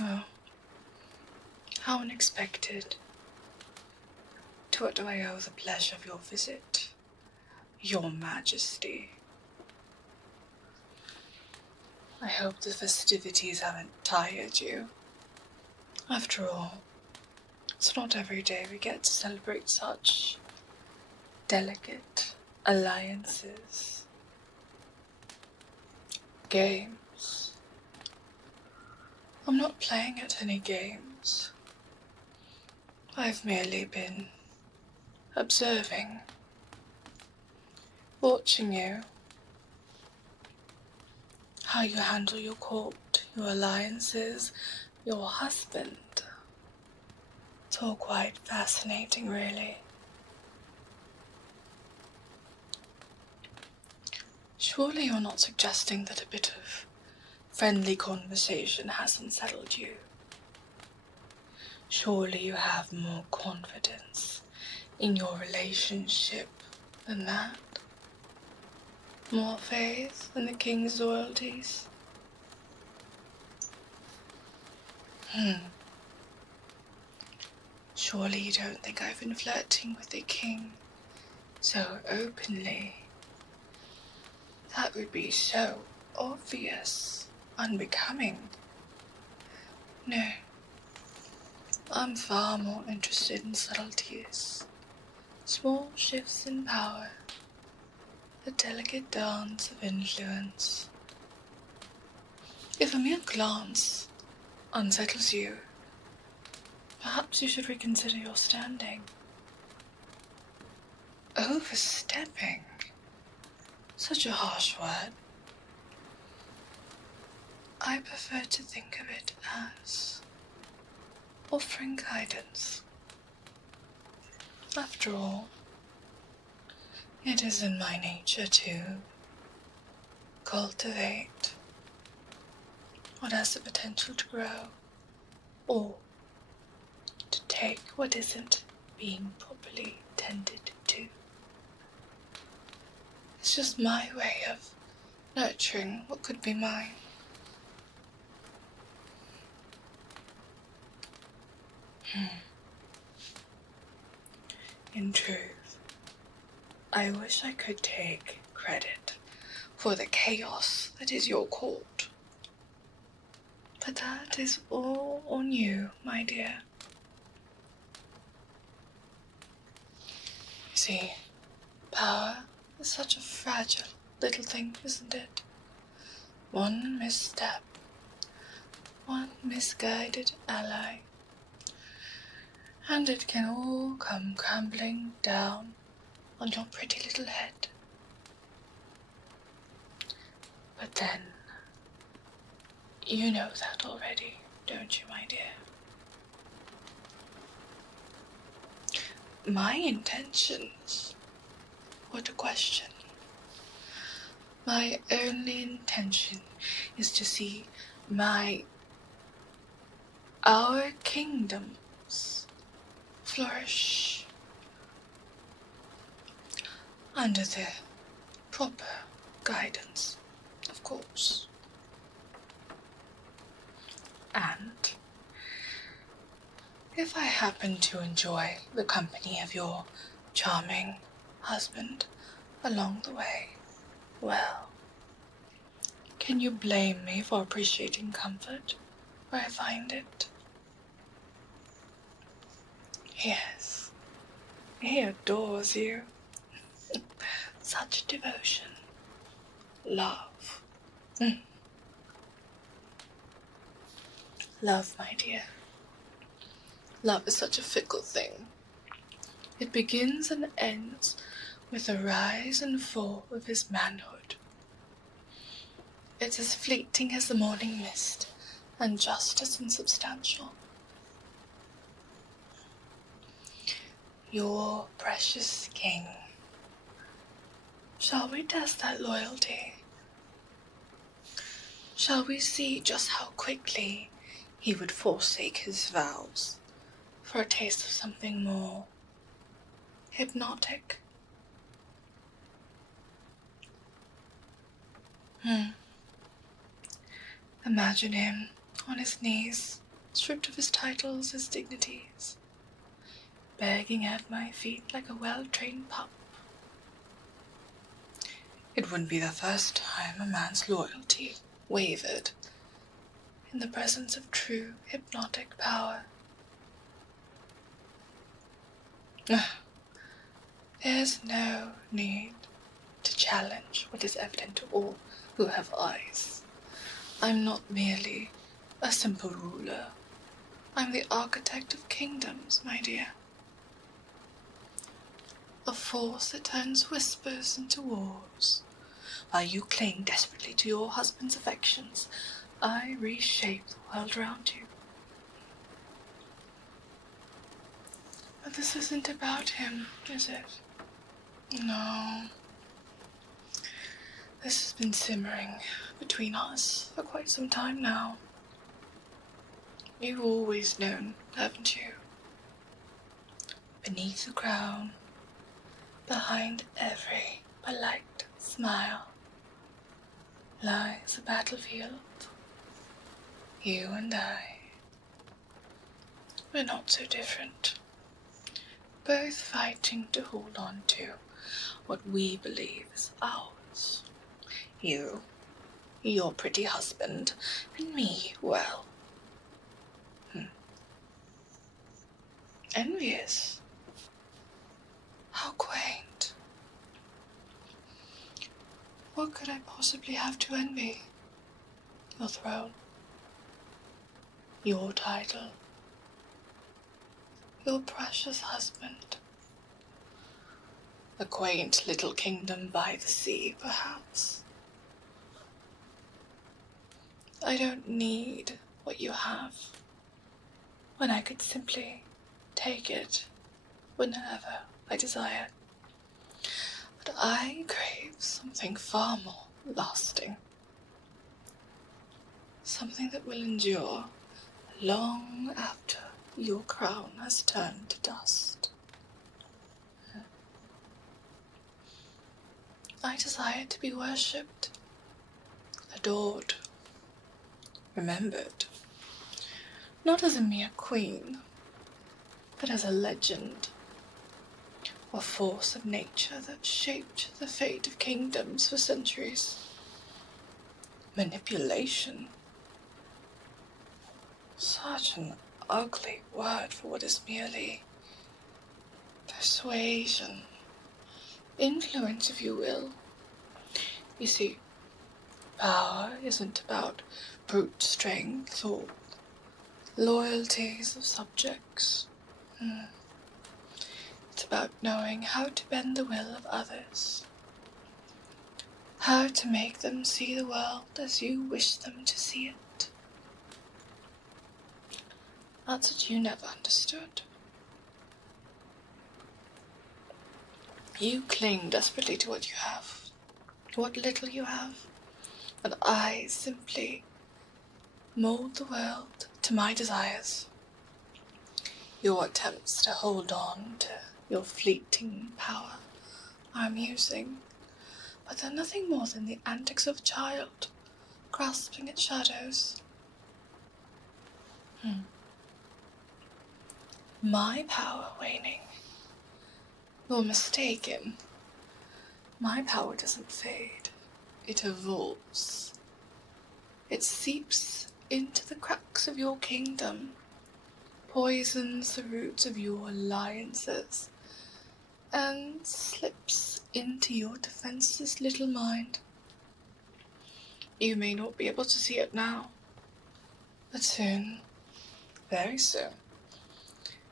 Oh, how unexpected. To what do I owe the pleasure of your visit, Your Majesty? I hope the festivities haven't tired you. After all, it's not every day we get to celebrate such delicate alliances. Games. I'm not playing at any games. I've merely been observing, watching you, how you handle your court, your alliances, your husband. It's all quite fascinating, really. Surely you're not suggesting that a bit of friendly conversation has unsettled you? Surely you have more confidence in your relationship than that? More faith in the king's loyalties? Surely you don't think I've been flirting with the king so openly? That would be so obvious, unbecoming. No, I'm far more interested in subtleties, small shifts in power, the delicate dance of influence. If a mere glance unsettles you, perhaps you should reconsider your standing. Overstepping? Such a harsh word. I prefer to think of it as offering guidance. After all, it is in my nature to cultivate what has the potential to grow, or to take what isn't being properly tended to. It's just my way of nurturing what could be mine. In truth, I wish I could take credit for the chaos that is your court. But that is all on you, my dear. You see, power is such a fragile little thing, isn't it? One misstep, one misguided ally, and it can all come crumbling down on your pretty little head. But then, you know that already, don't you, my dear? My intentions? What a question. My only intention is to see our kingdoms flourish under the proper guidance, of course. And if I happen to enjoy the company of your charming husband along the way, well, can you blame me for appreciating comfort where I find it? Yes, he adores you. Such devotion. Love. Love, my dear. Love is such a fickle thing. It begins and ends with the rise and fall of his manhood. It's as fleeting as the morning mist, and just as insubstantial. Your precious king. Shall we test that loyalty? Shall we see just how quickly he would forsake his vows for a taste of something more hypnotic? Imagine him on his knees, stripped of his titles, his dignities, begging at my feet like a well-trained pup. It wouldn't be the first time a man's loyalty wavered in the presence of true hypnotic power. There's no need to challenge what is evident to all who have eyes. I'm not merely a simple ruler. I'm the architect of kingdoms, my dear. A force that turns whispers into wars. While you cling desperately to your husband's affections, I reshape the world around you. But this isn't about him, is it? No. This has been simmering between us for quite some time now. You've always known, haven't you? Beneath the crown, behind every polite smile, lies a battlefield. You and I. We're not so different. Both fighting to hold on to what we believe is ours. You, your pretty husband, and me, well, envious. How quaint. What could I possibly have to envy? Your throne, your title, your precious husband. A quaint little kingdom by the sea, perhaps. I don't need what you have, when I could simply take it whenever I desire. But I crave something far more lasting. Something that will endure long after your crown has turned to dust. I desire to be worshipped, adored, remembered, not as a mere queen, but as a legend, a force of nature that shaped the fate of kingdoms for centuries. Manipulation. Such an ugly word for what is merely persuasion. Influence, if you will. You see, power isn't about brute strength or loyalties of subjects. It's about knowing how to bend the will of others. How to make them see the world as you wish them to see it. That's what you never understood. You cling desperately to what you have, what little you have, and I simply mold the world to my desires. Your attempts to hold on to your fleeting power are amusing, but they're nothing more than the antics of a child, grasping at shadows. My power waning. You're mistaken. My power doesn't fade. It evolves. It seeps into the cracks of your kingdom, poisons the roots of your alliances, and slips into your defenseless little mind. You may not be able to see it now, but soon, very soon,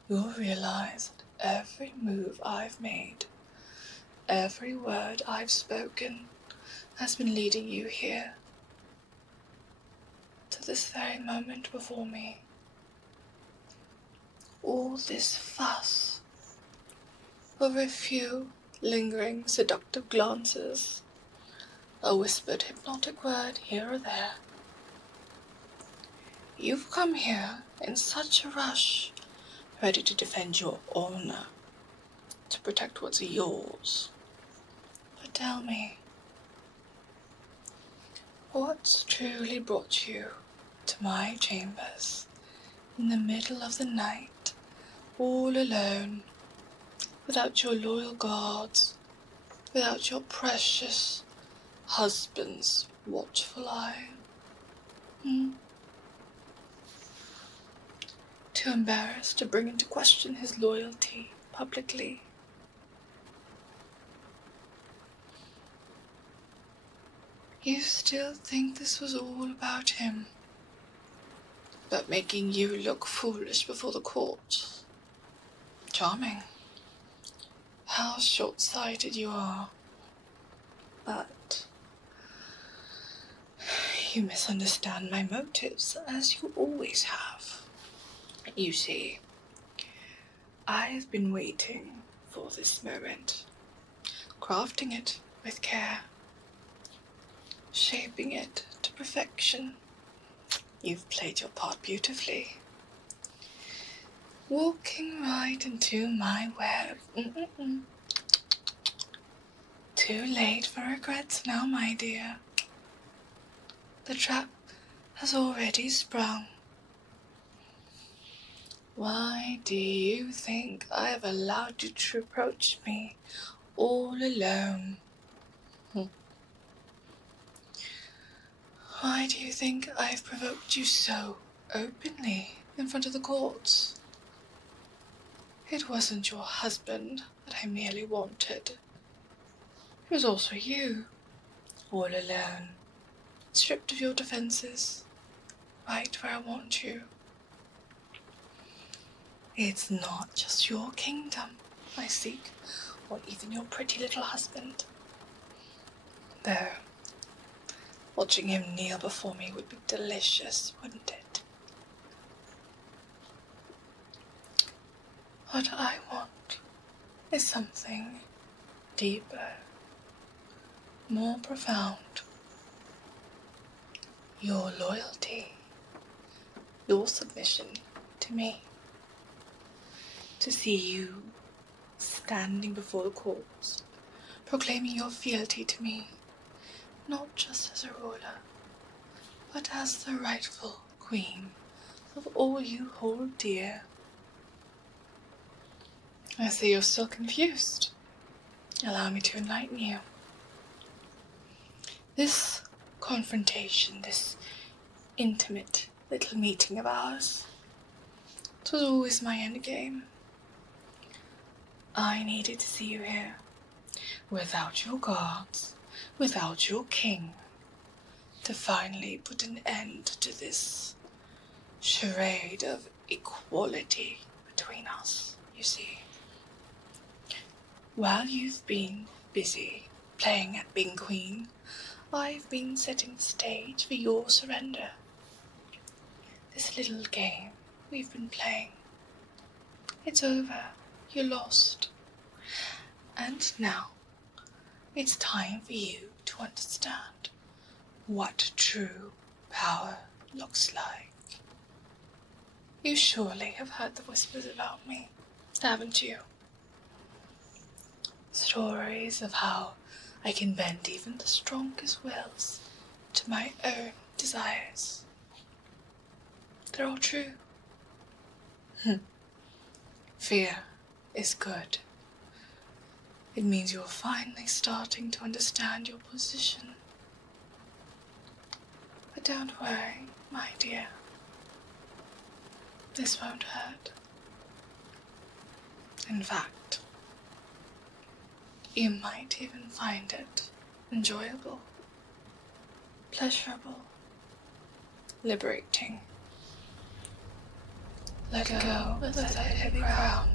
you'll realize that every move I've made, every word I've spoken, has been leading you here, to this very moment before me. All this fuss over a few lingering seductive glances, a whispered hypnotic word here or there. You've come here in such a rush, ready to defend your honor, to protect what's yours. But tell me, what's truly brought you to my chambers in the middle of the night, all alone, without your loyal guards, without your precious husband's watchful eye. Too embarrassed to bring into question his loyalty publicly. You still think this was all about him, about making you look foolish before the court. Charming. How short-sighted you are. But you misunderstand my motives, as you always have. You see, I've been waiting for this moment, crafting it with care, shaping it to perfection. You've played your part beautifully. Walking right into my web. Too late for regrets now, my dear. The trap has already sprung. Why do you think I have allowed you to approach me all alone? Why do you think I've provoked you so openly in front of the courts? It wasn't your husband that I merely wanted. It was also you, all alone, stripped of your defenses, right where I want you. It's not just your kingdom I seek, or even your pretty little husband. Though, watching him kneel before me would be delicious, wouldn't it? What I want is something deeper, more profound. Your loyalty, your submission to me. To see you standing before the courts, proclaiming your fealty to me, not just as a ruler, but as the rightful queen of all you hold dear. I see you're still confused. Allow me to enlighten you. This confrontation, this intimate little meeting of ours, it was always my endgame. I needed to see you here, without your guards, without your king, to finally put an end to this charade of equality between us, you see. While you've been busy playing at being queen, I've been setting the stage for your surrender. This little game we've been playing, it's over. You lost. And now, it's time for you to understand what true power looks like. You surely have heard the whispers about me, haven't you? Stories of how I can bend even the strongest wills to my own desires. They're all true. Fear is good. It means you're finally starting to understand your position. But don't worry, my dear. This won't hurt. In fact, you might even find it enjoyable, pleasurable, liberating. Let go of that heavy crown.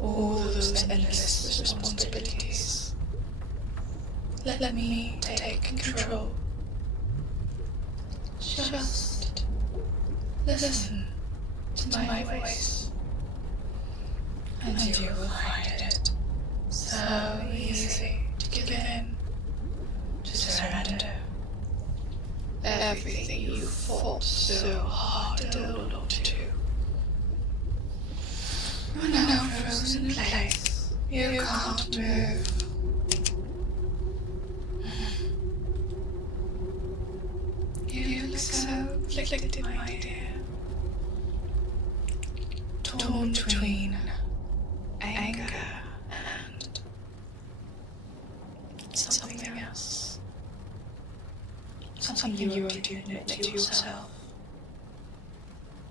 All those endless responsibilities. Let me take control. Just listen to my voice, and you will find it so easy to give in, to surrender. Everything you fought so hard to hold on to. You're now frozen in place. You can't move. You look so afflicted, my dear. torn between anger and something else. Something you won't admit to yourself.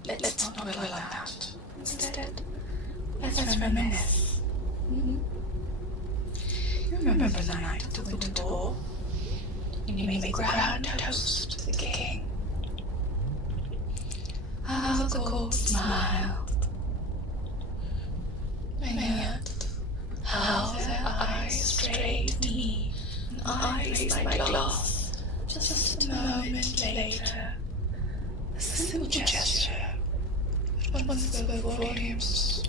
Let's not dwell on that. Instead, let's reminisce. Mm-hmm. You remember the night of the winter ball? When you made the grand toast to the king? How the court smiled. And yet, how their eyes strayed to me, and I raised my glass just a moment later. A simple gesture, but once spoke volumes.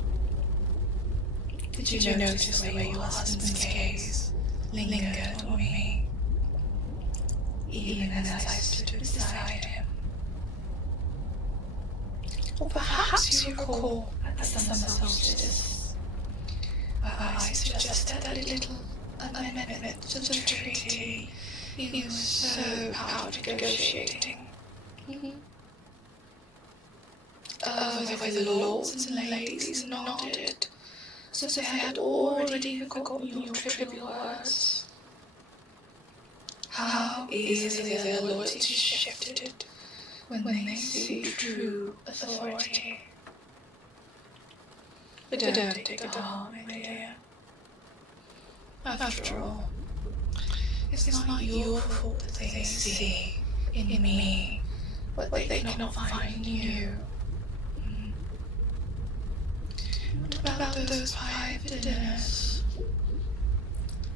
Did you notice the way your husband's gaze lingered on me, even as I stood beside him? Or perhaps you recall at the summer solstice, where I suggested that little amendment to the treaty you were so proud of negotiating. Over the lords and ladies nodded, so they had already forgotten your trivial words. How easily their loyalty shifted when they see true authority. But don't take it to heart, my dear. After all, it's not your fault that they see in me what they cannot find in you. What about those private dinners?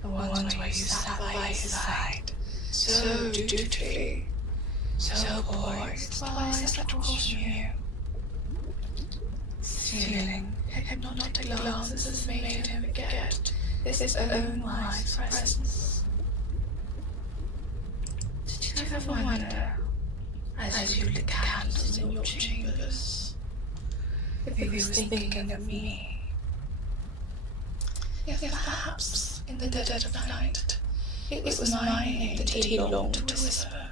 The ones where you sat by his side, so dutifully, so poised while I sat across from you, stealing hypnotic glances that made him forget his own wife's presence. Did you ever wonder, as you lit candles in your chambers, if he was thinking of me? If perhaps, in the dead of night, it was my name that he longed to whisper,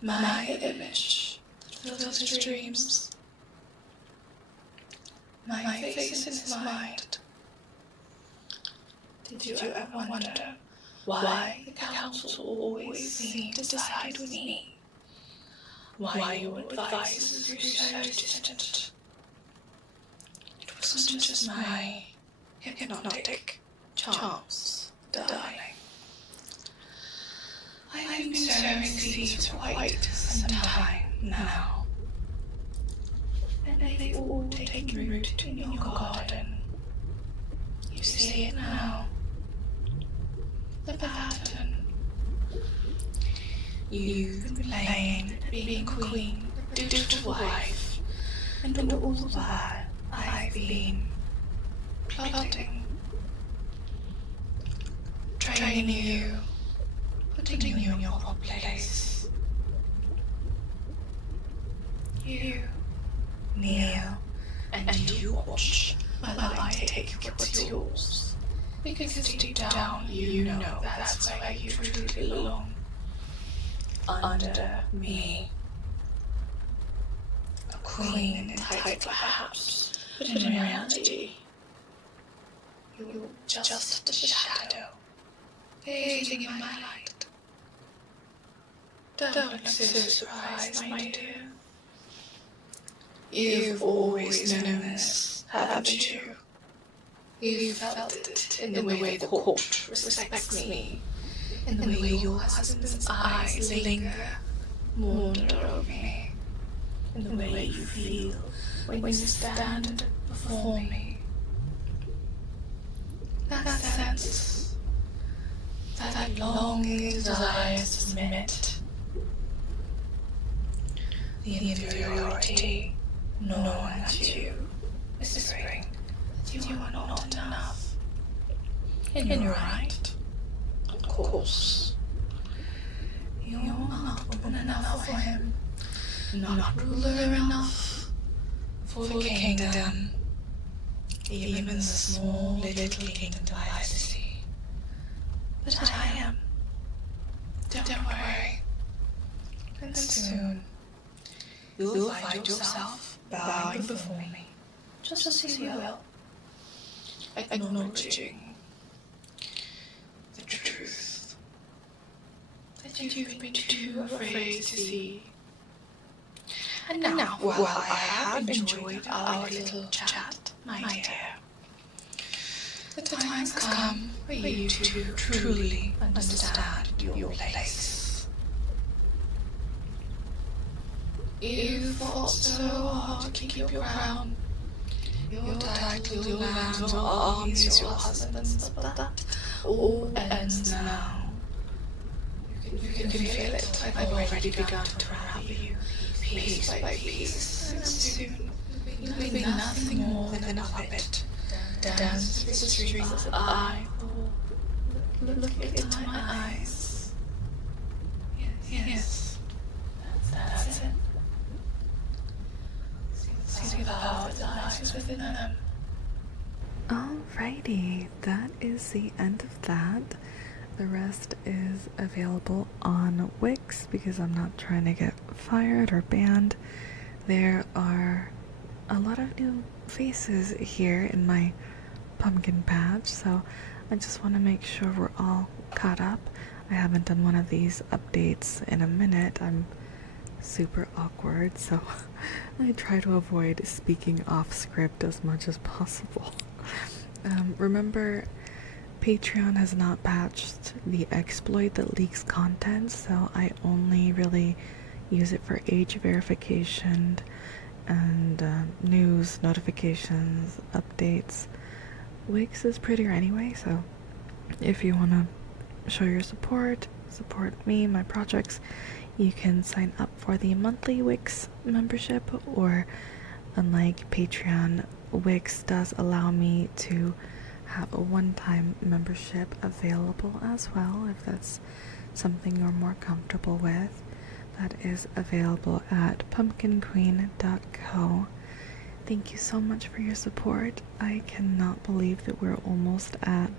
my image that filled his dreams, my face in his mind. Did you ever wonder why the council always seemed to side with me? Why your advice grew so distant? It wasn't just my hypnotic chance, darling. I have been sowing seeds for quite some time now, and they've all taken root in your garden. You see it now, the pattern. You've been playing at being queen, dutiful wife, and all the while I've been plotting, training you, putting you in your proper place. You kneel and you watch while I take what's yours, because deep down you know that's where you truly belong, under me. A queen in title perhaps, but in reality you're just a shadow, fading in my light. Don't look so surprised, my dear. You've always known this, haven't you? You've felt it in the way the court respects me, in the way your husband's eyes linger, wander over me, in the way you feel when you stand before me. That sense, that longing desire to submit, the inferiority gnawing at you, whispering that you are not enough. And you're right, of course. You're not woman enough for him, not ruler enough for the kingdom. Even the small little kingdom I see. But I am. Don't worry. And soon you'll find yourself bowing before me, just as you will, acknowledging the truth that you've been too afraid to see. And now, while I have enjoyed our little chat, my dear, the time has come for you to truly understand your place. You fought so hard to keep your crown, your title, your lands, your armies, your husbands, but that all ends now. You can feel it. I've already begun to unravel you, piece by piece, and soon you'll be nothing more than a puppet. Dance through the strings that I pull. Look into my eyes. Yes, that's it. See the power that lies within them. Alrighty, that is the end of that. The rest is available on Wix because I'm not trying to get fired or banned. There are a lot of new faces here in my pumpkin patch, so I just want to make sure we're all caught up. I haven't done one of these updates in a minute. I'm super awkward, so I try to avoid speaking off script as much as possible. Remember, Patreon has not patched the exploit that leaks content, so I only really use it for age verification and news, notifications, updates. Wix is prettier anyway, so if you want to show your support me, my projects, you can sign up for the monthly Wix membership, or unlike Patreon, Wix does allow me to have a one-time membership available as well, if that's something you're more comfortable with. That is available at pumpkinqueen.co. Thank you so much for your support. I cannot believe that we're almost at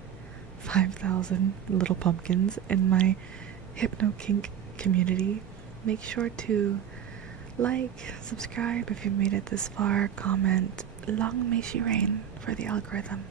5,000 little pumpkins in my Hypno Kink community. Make sure to like, subscribe if you made it this far, comment, long may she reign for the algorithm.